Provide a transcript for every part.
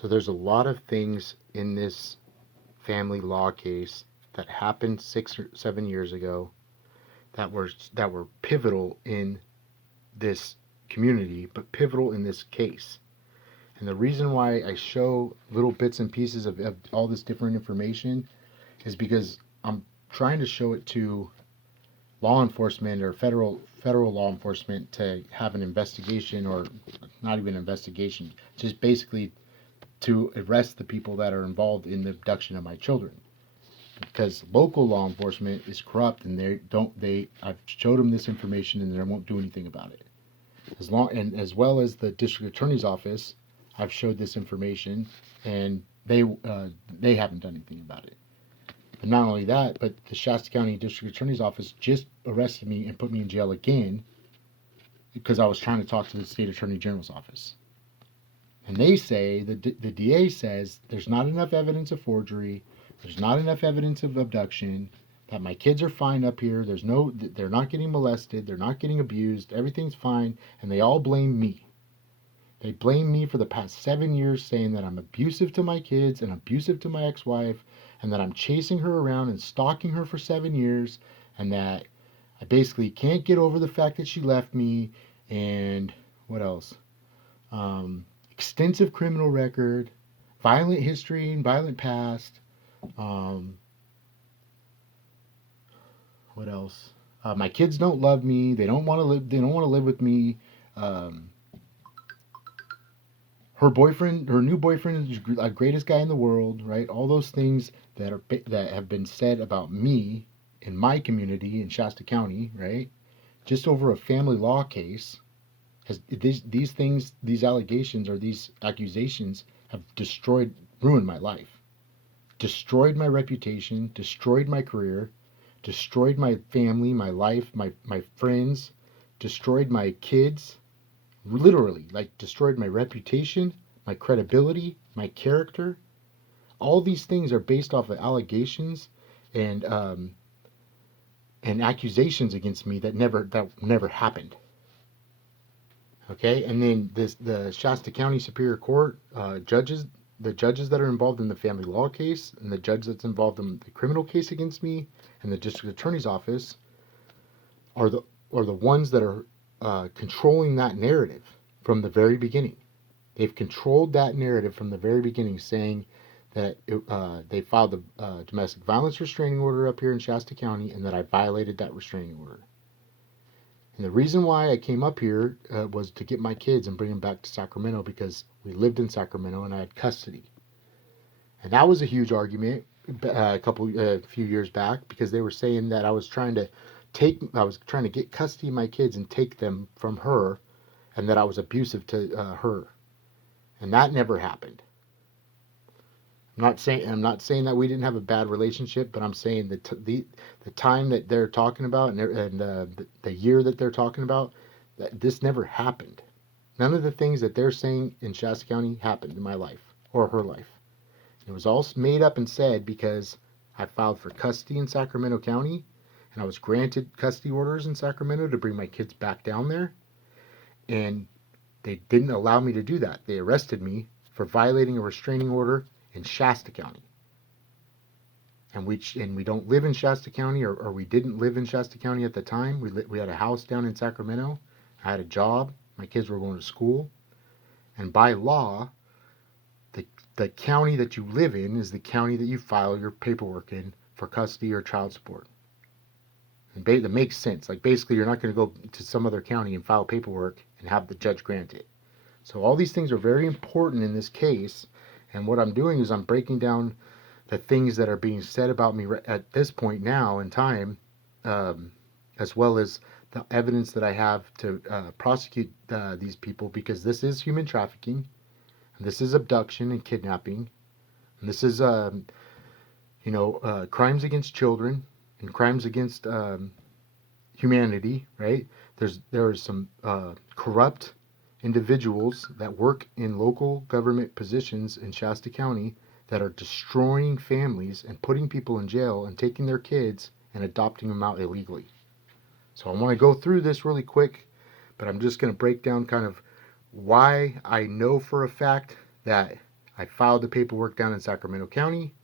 So there's a lot of things in this family law case that happened 6 or 7 years ago that were pivotal in this community, but pivotal in this case. And the reason why I show little bits and pieces of all this different information is because I'm trying to show it to law enforcement or federal law enforcement to have an investigation, or not even investigation, just basically to arrest the people that are involved in the abduction of my children. Because local law enforcement is corrupt, and I've showed them this information and they won't do anything about it. As well as the district attorney's office, I've showed this information and they haven't done anything about it. And not only that, but the Shasta County District Attorney's Office just arrested me and put me in jail again because I was trying to talk to the State Attorney General's office. And they say, the DA says, there's not enough evidence of forgery, there's not enough evidence of abduction, that my kids are fine up here, they're not getting molested, they're not getting abused, everything's fine, and they all blame me. They blame me for the past 7 years, saying that I'm abusive to my kids and abusive to my ex-wife, and that I'm chasing her around and stalking her for 7 years, and that I basically can't get over the fact that she left me, and what else? Extensive criminal record, violent history and violent past. What else? My kids don't love me. They don't want to live. They don't want to live with me. Her new boyfriend is the greatest guy in the world, right? All those things that have been said about me in my community in Shasta County, right? Just over a family law case, these allegations or these accusations have ruined my life, destroyed my reputation, destroyed my career, destroyed my family, my life, my friends, destroyed my kids. Literally, like, destroyed my reputation, my credibility, my character. All these things are based off of allegations and accusations against me that never happened. Okay, and then the Shasta County Superior Court the judges that are involved in the family law case, and the judge that's involved in the criminal case against me, and the district attorney's office are the ones that are controlling that narrative from the very beginning. They've controlled that narrative from the very beginning, saying that they filed a domestic violence restraining order up here in Shasta County, and that I violated that restraining order. And the reason why I came up here was to get my kids and bring them back to Sacramento, because we lived in Sacramento and I had custody. And that was a huge argument a few years back, because they were saying that I was trying to get custody of my kids and take them from her, and that I was abusive to her. And that never happened. I'm not saying that we didn't have a bad relationship, but I'm saying that the time that they're talking about, and the year that they're talking about, that this never happened. None of the things that they're saying in Shasta County happened in my life or her life. It was all made up and said because I filed for custody in Sacramento County, and I was granted custody orders in Sacramento to bring my kids back down there, and they didn't allow me to do that. They arrested me for violating a restraining order in Shasta County. And we don't live in Shasta County, or we didn't live in Shasta County at the time. We had a house down in Sacramento. I had a job. My kids were going to school. And by law, the county that you live in is the county that you file your paperwork in for custody or child support. And that makes sense. Like, basically, you're not going to go to some other county and file paperwork and have the judge grant it. So all these things are very important in this case. And what I'm doing is I'm breaking down the things that are being said about me at this point now in time, as well as the evidence that I have to prosecute these people, because this is human trafficking, and this is abduction and kidnapping, and this is crimes against children and crimes against humanity. Right? There are some corrupt individuals that work in local government positions in Shasta County that are destroying families and putting people in jail and taking their kids and adopting them out illegally. So I want to go through this really quick, but I'm just going to break down kind of why I know for a fact that I filed the paperwork down in Sacramento County,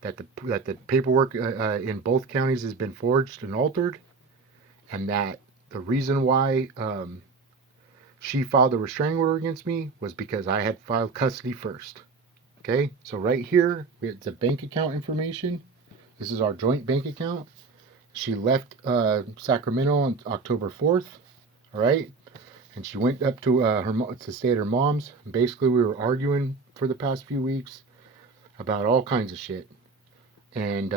that the paperwork in both counties has been forged and altered, and that the reason why she filed a restraining order against me was because I had filed custody first. Okay, so right here, it's a bank account information. This is our joint bank account. She left Sacramento on October 4th, all right? And she went up to to stay at her mom's. And basically, we were arguing for the past few weeks about all kinds of shit. And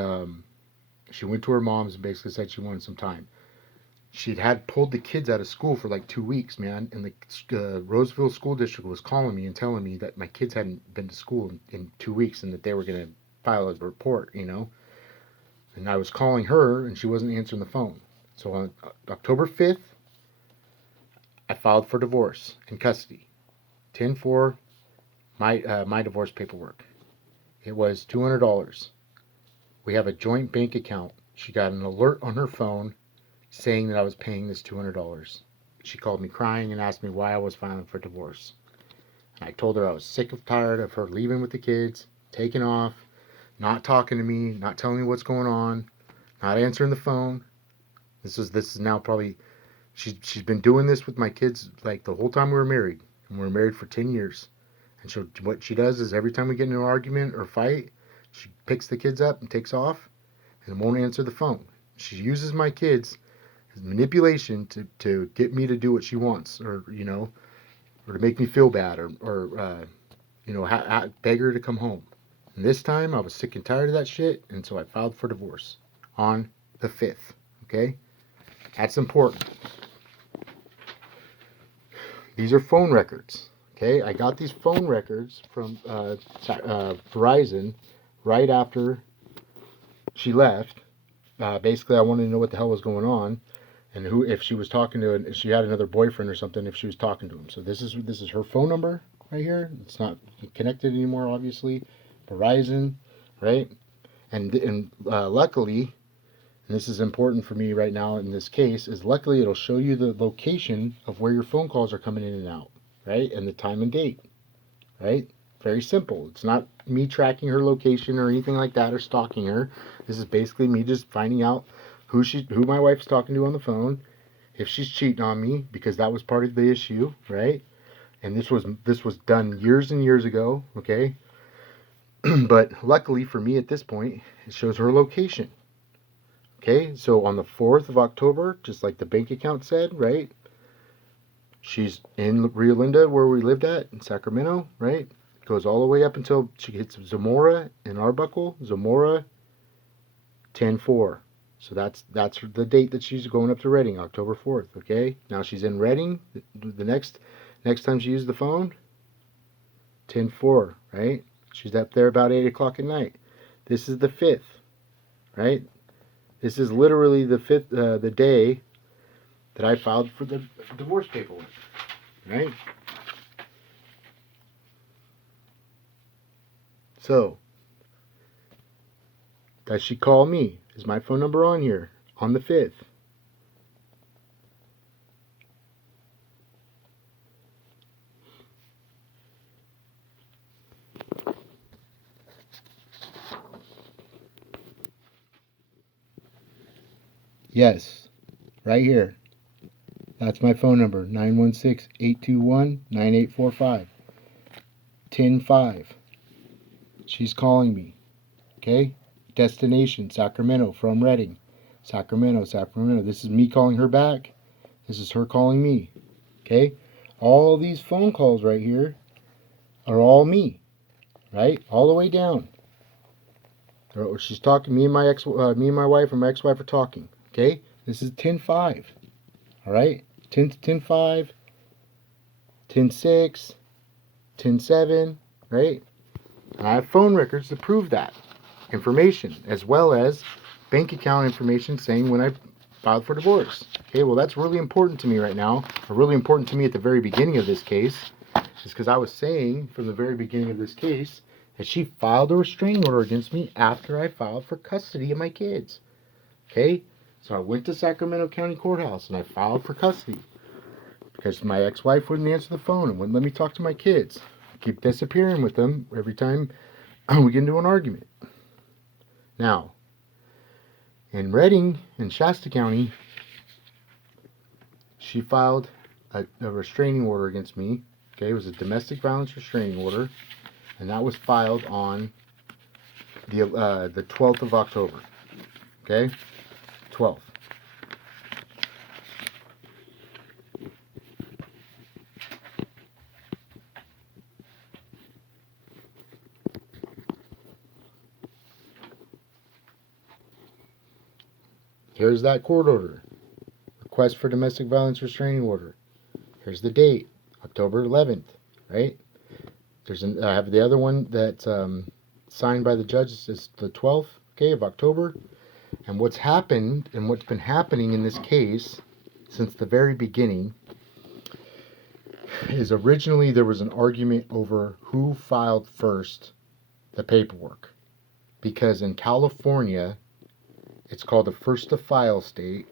she went to her mom's and basically said she wanted some time. She'd had pulled the kids out of school for like 2 weeks, man. And the Roseville School District was calling me and telling me that my kids hadn't been to school in 2 weeks and that they were going to file a report, you know. And I was calling her and she wasn't answering the phone. So on October 5th, I filed for divorce and custody. 10-4, my divorce paperwork. It was $200. We have a joint bank account. She got an alert on her phone saying that I was paying this $200. She called me crying and asked me why I was filing for divorce. And I told her I was sick of tired of her leaving with the kids, taking off, not talking to me, not telling me what's going on, not answering the phone. This is now probably she's been doing this with my kids like the whole time we were married, and we were married for 10 years. And what she does is every time we get into an argument or fight, she picks the kids up and takes off and won't answer the phone. She uses my kids as manipulation to get me to do what she wants, or or to make me feel bad, or beg her to come home. And this time I was sick and tired of that shit, and so I filed for divorce on the 5th. Okay, that's important. These are phone records. Okay, I got these phone records from Verizon right after she left. Basically, I wanted to know what the hell was going on, and if she was talking to, if she had another boyfriend or something, if she was talking to him. So this is her phone number right here. It's not connected anymore, obviously. Verizon, right? And luckily, and this is important for me right now in this case, is luckily it'll show you the location of where your phone calls are coming in and out, right? And the time and date, right? Very simple. It's not me tracking her location or anything like that or stalking her. This is basically me just finding out who my wife's talking to on the phone, if she's cheating on me, because that was part of the issue, right? And this was done years and years ago, okay? But luckily for me at this point, it shows her location. Okay, so on the 4th of October, just like the bank account said, right? She's in Rio Linda, where we lived at, in Sacramento, right? Goes all the way up until she hits Zamora and Arbuckle. Zamora, 10-4. So that's the date that she's going up to Redding, October 4th, okay? Now she's in Redding. The next time she used the phone, 10-4, right? She's up there about 8 o'clock at night. This is the 5th, right? This is literally the 5th, the day that I filed for the divorce paperwork, right? So, does she call me? Is my phone number on here on the 5th? Yes, right here. That's my phone number, 916-821-9845. 10-5. She's calling me. Okay? Destination, Sacramento, from Redding. Sacramento. This is me calling her back. This is her calling me. Okay? All these phone calls right here are all me. Right? All the way down. She's talking, me and my wife and my ex-wife are talking. Okay? This is 10-5. All right? 10-5, 10-6, 10-7, right? And I have phone records to prove that information, as well as bank account information saying when I filed for divorce. Okay, well, that's really important to me right now, or really important to me at the very beginning of this case, is because I was saying from the very beginning of this case that she filed a restraining order against me after I filed for custody of my kids. Okay, so I went to Sacramento County Courthouse and I filed for custody because my ex-wife wouldn't answer the phone and wouldn't let me talk to my kids. keep disappearing with them every time we get into an argument. Now, in Redding, in Shasta County, she filed a restraining order against me. Okay, it was a domestic violence restraining order, and that was filed on the 12th of October. Okay, 12th. Here's that court order. Request for domestic violence restraining order. Here's the date, October 11th, right? I have the other one that's signed by the judge. It's the 12th, okay, of October. And what's happened and what's been happening in this case since the very beginning is originally there was an argument over who filed first the paperwork. Because in California, it's called a first to file state.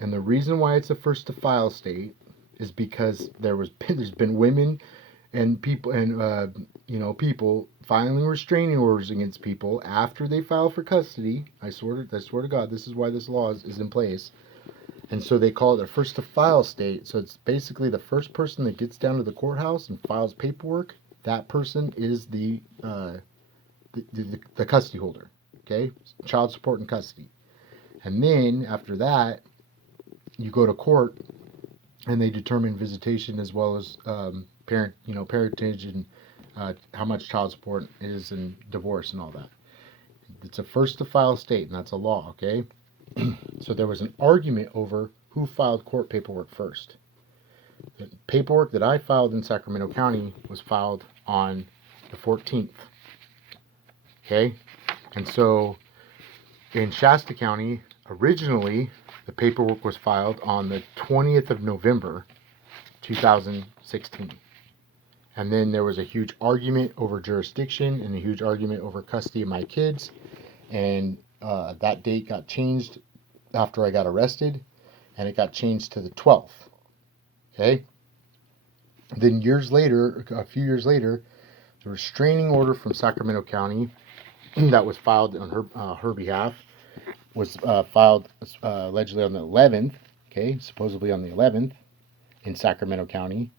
And the reason why it's a first to file state is because there's been women and people and people filing restraining orders against people after they file for custody. I swear to God, this is why this law is in place. And so they call it a first to file state. So it's basically the first person that gets down to the courthouse and files paperwork. That person is the custody holder. Okay, child support and custody. And then after that, you go to court, and they determine visitation as well as parentage and how much child support is and divorce and all that. It's a first to file state, and that's a law. Okay, so there was an argument over who filed court paperwork first. The paperwork that I filed in Sacramento County was filed on the 14th. Okay, and so in Shasta County, originally the paperwork was filed on the 20th of November, 2016. And then there was a huge argument over jurisdiction and a huge argument over custody of my kids. And that date got changed after I got arrested, and it got changed to the 12th. Okay? Then a few years later, the restraining order from Sacramento County that was filed on her behalf was filed allegedly on the 11th, okay, supposedly on the 11th in Sacramento County,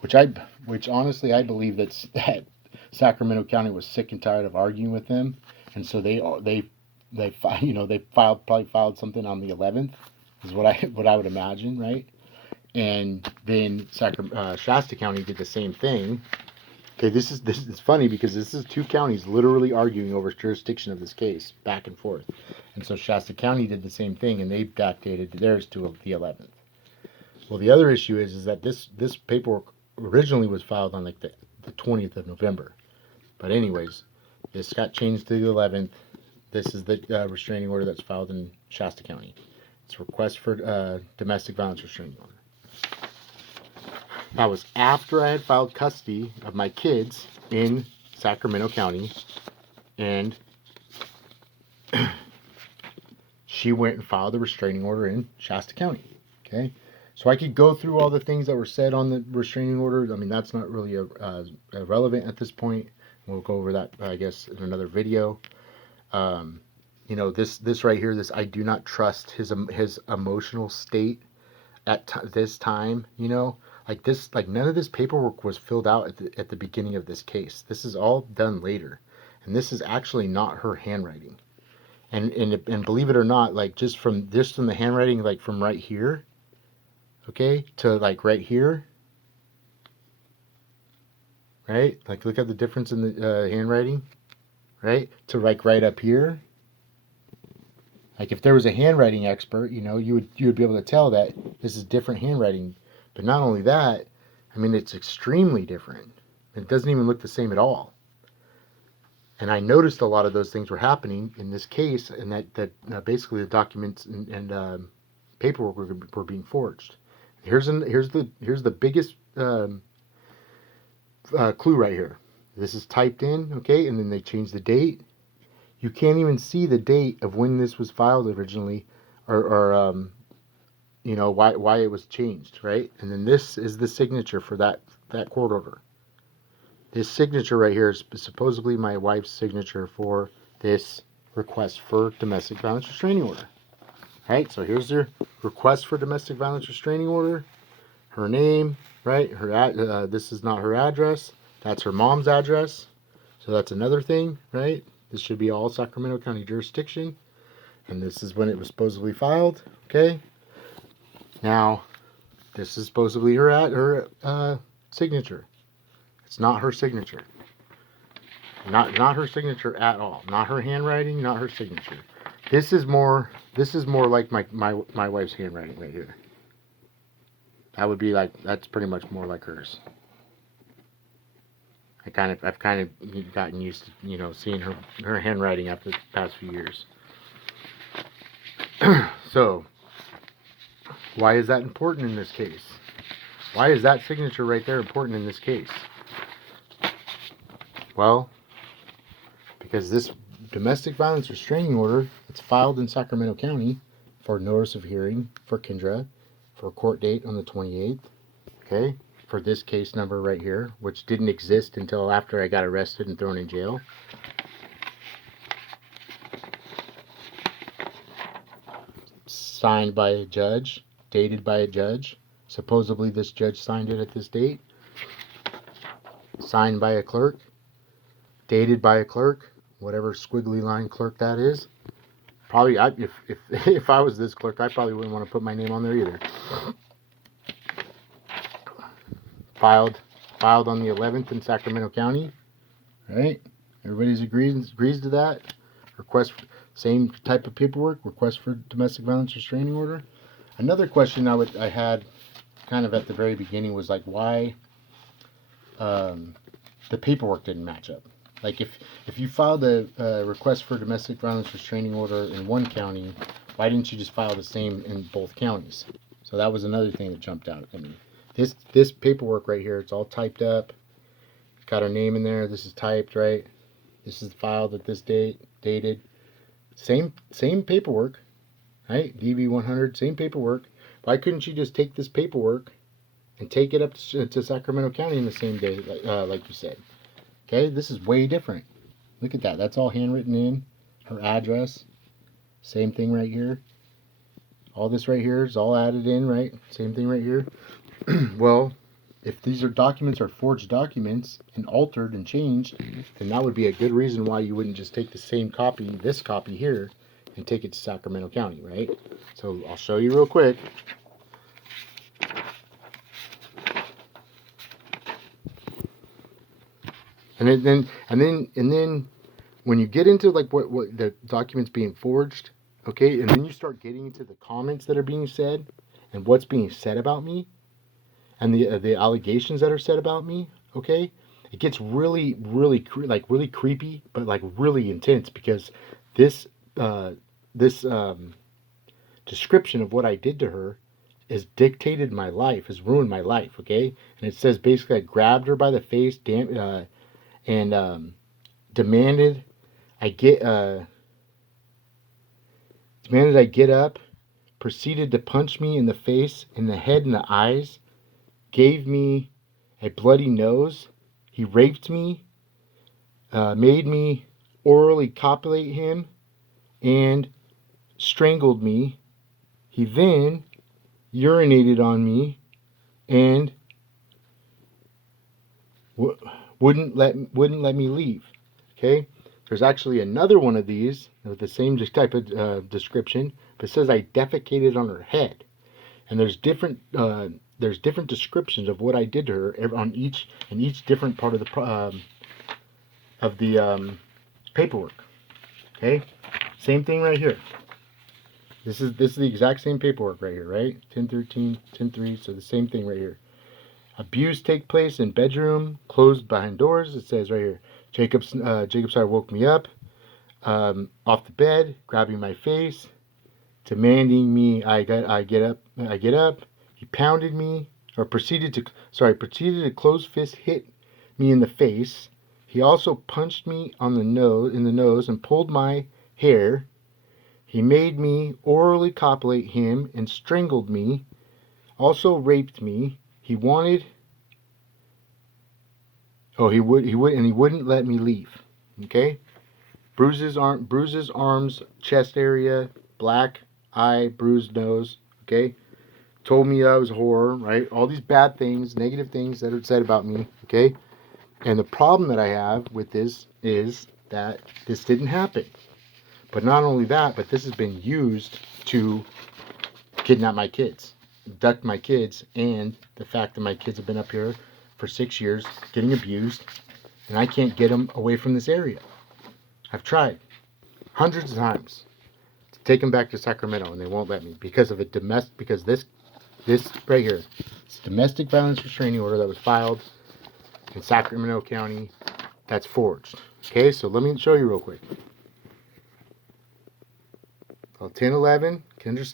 which honestly I believe that Sacramento County was sick and tired of arguing with them, and so they probably filed something on the 11th, is what I would imagine, right? And then Shasta County did the same thing. Okay, this is funny because this is two counties literally arguing over jurisdiction of this case back and forth. And so Shasta County did the same thing, and they backdated theirs to the 11th. Well, the other issue is that this paperwork originally was filed on like the 20th of November. But anyways, this got changed to the 11th. This is the restraining order that's filed in Shasta County. It's a request for domestic violence restraining order. That was after I had filed custody of my kids in Sacramento County, and she went and filed a restraining order in Shasta County. Okay, so I could go through all the things that were said on the restraining order. I mean, that's not really relevant at this point. We'll go over that, I guess, in another video. This right here, this I do not trust his emotional state at this time. Like none of this paperwork was filled out at the beginning of this case. This is all done later, and this is actually not her handwriting. And believe it or not, like just from the handwriting, like from right here, okay, to like right here, right? Like look at the difference in the handwriting, right? To like right up here. Like if there was a handwriting expert, you would be able to tell that this is different handwriting. But not only that, I mean, it's extremely different. It doesn't even look the same at all. And I noticed a lot of those things were happening in this case, and that basically the documents and paperwork were being forged. Here's the biggest clue right here. This is typed in, okay, and then they changed the date. You can't even see the date of when this was filed originally, or why it was changed, right? And then this is the signature for that court order. This signature right here is supposedly my wife's signature for this request for domestic violence restraining order. Right, so here's their request for domestic violence restraining order. Her name, right? This is not her address. That's her mom's address. So that's another thing, right? This should be all Sacramento County jurisdiction. And this is when it was supposedly filed. Okay. Now, this is supposedly her signature. It's not her signature. Not her signature at all. Not her handwriting. Not her signature. This is more like my wife's handwriting right here. That would be like, that's pretty much more like hers. I've kind of gotten used to, seeing her handwriting after the past few years. So, why is that important in this case? Why is that signature right there important in this case? Well, because this domestic violence restraining order, it's filed in Sacramento County for notice of hearing for Kendra for a court date on the 28th. Okay, for this case number right here, which didn't exist until after I got arrested and thrown in jail. Signed by a judge, dated by a judge. Supposedly this judge signed it at this date. Signed by a clerk, dated by a clerk, whatever squiggly line clerk that is. Probably, if I was this clerk, I probably wouldn't want to put my name on there either. Filed on the 11th in Sacramento County. Right? Everybody agrees to that. Request, same type of paperwork. Request for domestic violence restraining order. Another question I had kind of at the very beginning was like, why the paperwork didn't match up. Like if you filed a request for domestic violence restraining order in one county, why didn't you just file the same in both counties? So that was another thing that jumped out at me. This paperwork right here, it's all typed up. Got her name in there. This is typed, right? This is filed at this date, dated. Same paperwork, right? DV 100, same paperwork. Why couldn't you just take this paperwork and take it up to Sacramento County in the same day, like you said? Okay, this is way different. Look at that. That's all handwritten in. Her address. Same thing right here. All this right here is all added in, right? Same thing right here. Well, if these documents are forged documents and altered and changed, then that would be a good reason why you wouldn't just take the same copy, this copy here, and take it to Sacramento County, right? So I'll show you real quick. And then when you get into like what the documents being forged, okay, and then you start getting into the comments that are being said and what's being said about me and the allegations that are said about me, okay, it gets really creepy, but like really intense, because this description of what I did to her has dictated my life, has ruined my life, okay? And it says basically I grabbed her by the face, and demanded I get up, proceeded to punch me in the face, in the head, and the eyes, gave me a bloody nose. He raped me, made me orally copulate him, and strangled me. He then urinated on me and wouldn't let me leave. Okay, there's actually another one of these with the same type of description, but it says I defecated on her head, and there's different descriptions of what I did to her on each different part of the paperwork. Okay, same thing right here. This is the exact same paperwork right here, right? 1013, 10-3, so the same thing right here. Abuse take place in bedroom, closed behind doors. It says right here, Jacob's side woke me up, off the bed, grabbing my face, demanding me I get up. He pounded me, or proceeded to close fist hit me in the face. He also punched me in the nose and pulled my hair. He made me orally copulate him and strangled me. Also raped me. He wanted Oh, he wouldn't let me leave. Okay? Bruises, arms, chest area, black eye, bruised nose. Okay? Told me I was a whore, right? All these bad things, negative things that are said about me. Okay? And the problem that I have with this is that this didn't happen. But not only that, but this has been used to kidnap my kids, abduct my kids, and the fact that my kids have been up here for 6 years getting abused, and I can't get them away from this area. I've tried hundreds of times to take them back to Sacramento, and they won't let me because of because this right here, it's a domestic violence restraining order that was filed in Sacramento County that's forged. Okay, so let me show you real quick. 1011, Kendra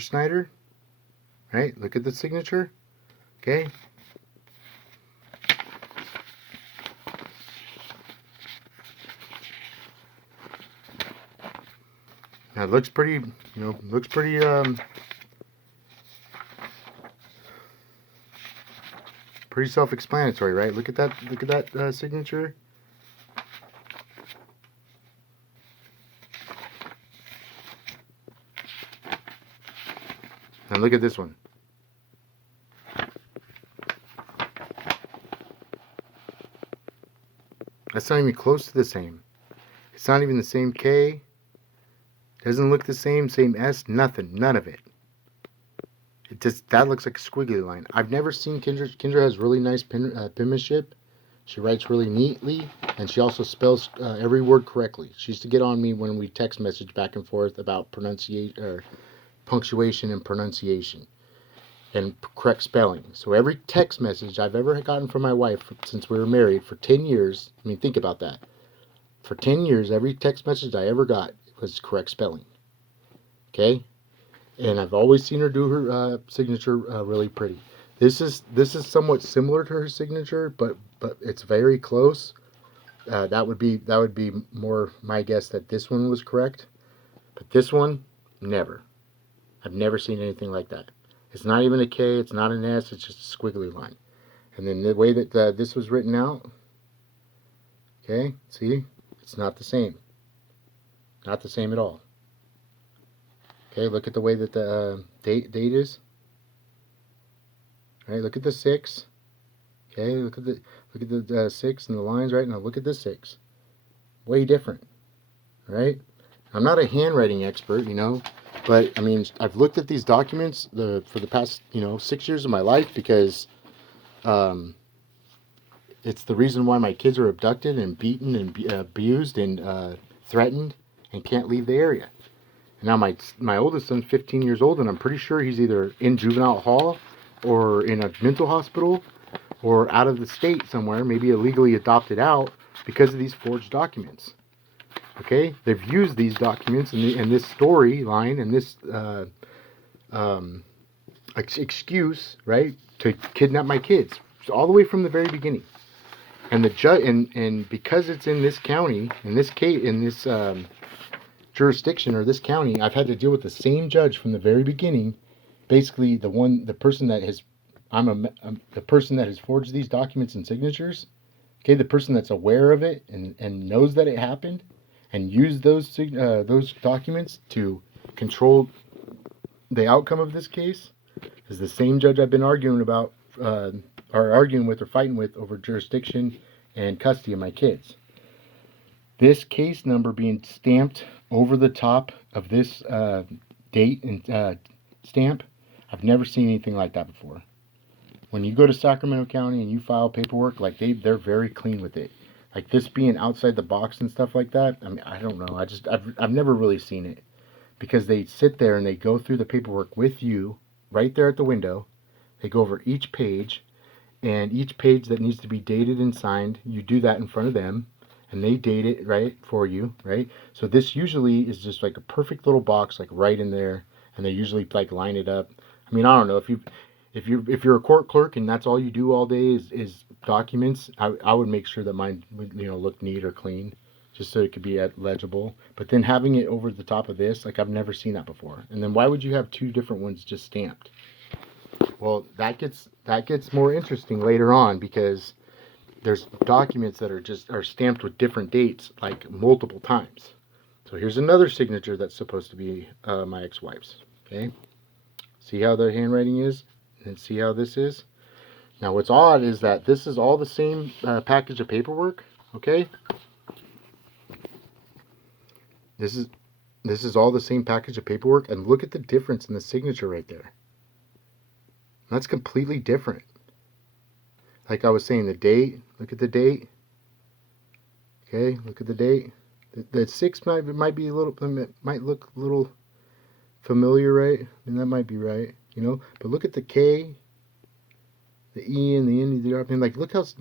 Snyder, right? Look at the signature, okay? Now it looks pretty, pretty self-explanatory, right? Look at that signature. Now look at this one. That's not even close to the same. It's not even the same K. Doesn't look the same S, nothing, none of it. That looks like a squiggly line. I've never seen Kendra. Kendra has really nice penmanship. She writes really neatly, and she also spells every word correctly. She used to get on me when we text message back and forth about pronunciation or punctuation and pronunciation and correct spelling. So every text message I've ever gotten from my wife since we were married for 10 years, I mean, think about that. For 10 years, every text message I ever got was correct spelling. Okay? And I've always seen her do her signature really pretty. This is somewhat similar to her signature, but it's very close. That would be more my guess that this one was correct, but this one, never. I've never seen anything like that. It's not even a K. It's not an S. It's just a squiggly line. And then the way that this was written out, okay, see, it's not the same. Not the same at all. Okay, look at the way that the date is. All right, look at the 6. Okay, look at the 6 and the lines. Right now, look at the 6. Way different. Right? I'm not a handwriting expert, but I mean, I've looked at these documents for the past 6 years of my life because it's the reason why my kids are abducted and beaten and abused and threatened and can't leave the area. Now my oldest son's 15 years old, and I'm pretty sure he's either in juvenile hall or in a mental hospital or out of the state somewhere, maybe illegally adopted out because of these forged documents. Okay, they've used these documents and this storyline and this excuse, right, to kidnap my kids, all the way from the very beginning. And the judge, and because it's in this county, in this case, in this jurisdiction or this county, I've had to deal with the same judge from the very beginning. Basically, the person that has forged these documents and signatures. Okay, the person that's aware of it and knows that it happened, and used those documents to control the outcome of this case is the same judge I've been arguing about, or arguing with or fighting with over jurisdiction and custody of my kids. This case number being stamped over the top of this date and stamp, I've never seen anything like that before. When you go to Sacramento County and you file paperwork, like they're very clean with it. Like this being outside the box and stuff like that, I mean, I don't know. I've never really seen it, because they sit there and they go through the paperwork with you right there at the window. They go over each page, and each page that needs to be dated and signed, you do that in front of them, and they date it right for you, right? So this usually is just like a perfect little box, like right in there, and they usually like line it up. I mean, I don't know if you're a court clerk and that's all you do all day is documents. I would make sure that mine would look neat or clean, just so it could be legible. But then having it over the top of this, like I've never seen that before. And then why would you have two different ones just stamped? Well, that gets more interesting later on, because there's documents that are stamped with different dates, like multiple times. So here's another signature that's supposed to be my ex-wife's. Okay, see how the handwriting is, and see how this is. Now what's odd is that this is all the same package of paperwork. Okay, this is all the same package of paperwork, and look at the difference in the signature right there. That's completely different. Like I was saying, the date, look at the date. Okay, look at the date. The 6 might be a little, might look a little familiar, right? And that might be right, you know. But look at the K, the E, and the N, the R. And like look at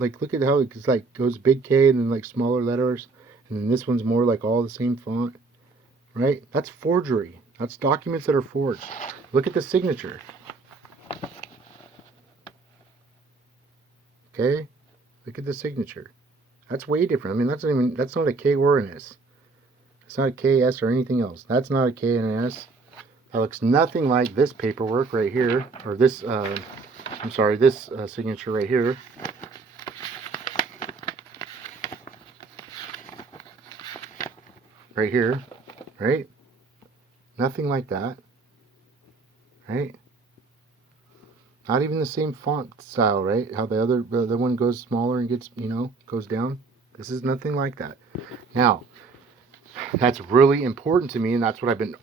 how it's like goes big K and then like smaller letters, and then this one's more like all the same font, right? That's forgery. That's documents that are forged. Look at the signature. Okay, look at the signature. That's way different. I mean, that's not a K or an S. It's not a K, S, or anything else. That's not a K and an S. That looks nothing like this paperwork right here, or this. I'm sorry, this signature right here. Right here, right? Nothing like that, right? Not even the same font style, right? How the other one goes smaller and gets, goes down. This is nothing like that. Now, that's really important to me, and that's what I've been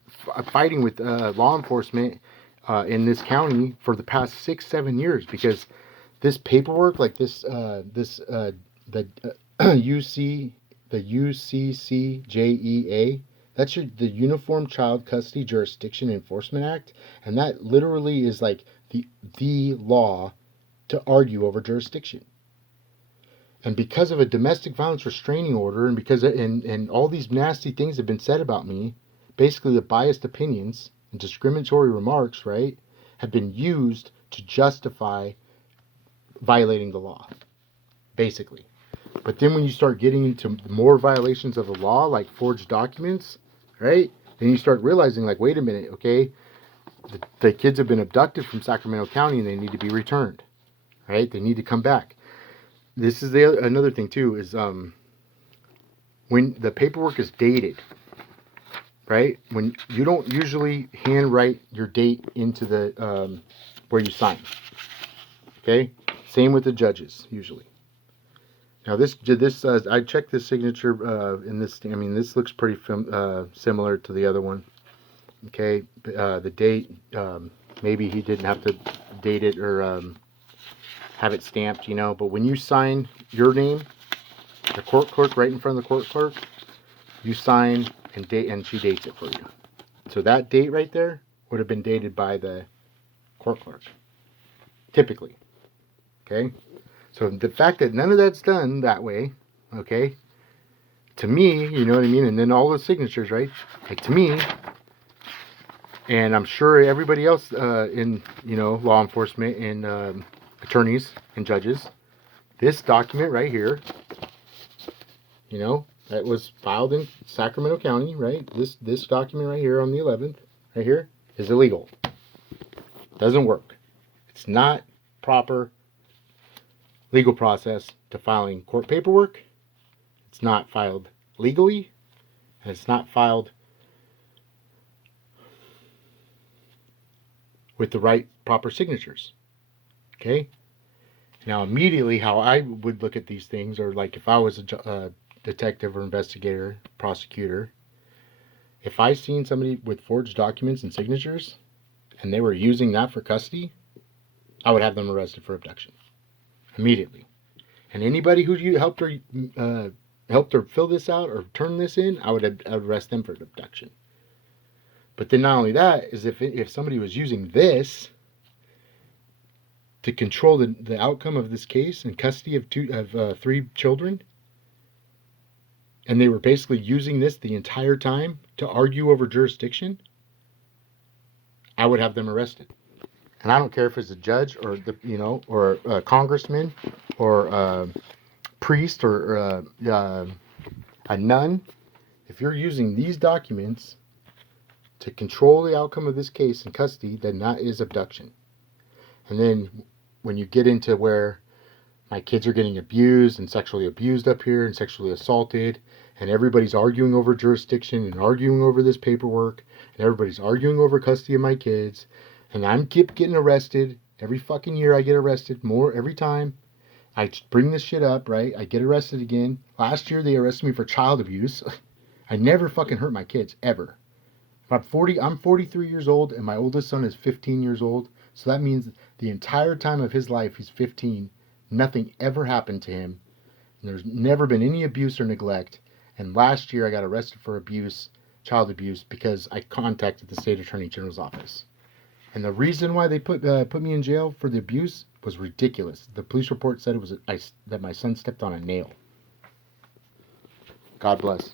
fighting with law enforcement in this county for the past 6-7 years, because this paperwork, like the UCCJEA, that's the Uniform Child Custody Jurisdiction Enforcement Act, and that literally is like the law to argue over jurisdiction. And because of a domestic violence restraining order, and because and all these nasty things have been said about me, basically the biased opinions and discriminatory remarks, right, have been used to justify violating the law, basically. But then when you start getting into more violations of the law, like forged documents, right, then you start realizing, like, wait a minute, okay, the kids have been abducted from Sacramento County and they need to be returned, right? They need to come back. This is another thing too, is when the paperwork is dated, right? When you don't usually handwrite your date into the where you sign. Okay, same with the judges usually. Now this I checked this signature in this. I mean, this looks pretty similar to the other one. Okay, the date, maybe he didn't have to date it or have it stamped, but when you sign your name, the court clerk right in front of the court clerk, you sign and date, and she dates it for you. So that date right there would have been dated by the court clerk, typically. Okay, so the fact that none of that's done that way, okay, to me, you know what I mean, and then all the signatures, right, like to me, and I'm sure everybody else in law enforcement and attorneys and judges, this document right here, that was filed in Sacramento County, right? This document right here on the 11th, right here, is illegal. Doesn't work. It's not proper legal process to filing court paperwork. It's not filed legally, and it's not filed with the right proper signatures. Okay? Now, immediately, how I would look at these things, or like if I was a detective or investigator, prosecutor, if I seen somebody with forged documents and signatures, and they were using that for custody, I would have them arrested for abduction immediately. And anybody who helped her fill this out or turn this in, I would arrest them for abduction. But then not only that, is if somebody was using this to control the outcome of this case and custody of 3 children, and they were basically using this the entire time to argue over jurisdiction, I would have them arrested. And I don't care if it's a judge or or a congressman or a priest or a nun. If you're using these documents to control the outcome of this case in custody, then that is abduction. And then when you get into where My kids are getting abused and sexually abused up here and sexually assaulted. And everybody's arguing over jurisdiction and arguing over this paperwork. And everybody's arguing over custody of my kids. And I'm keep getting arrested. Every fucking year I get arrested. More every time. I bring this shit up, right? I get arrested again. Last year they arrested me for child abuse. I never fucking hurt my kids, ever. I'm 43 years old, and my oldest son is 15 years old. So that means the entire time of his life, he's 15, nothing ever happened to him. And there's never been any abuse or neglect. And last year I got arrested for abuse, child abuse, because I contacted the state attorney general's office. And the reason why they put me in jail for the abuse was ridiculous. The police report said it was that my son stepped on a nail. God bless.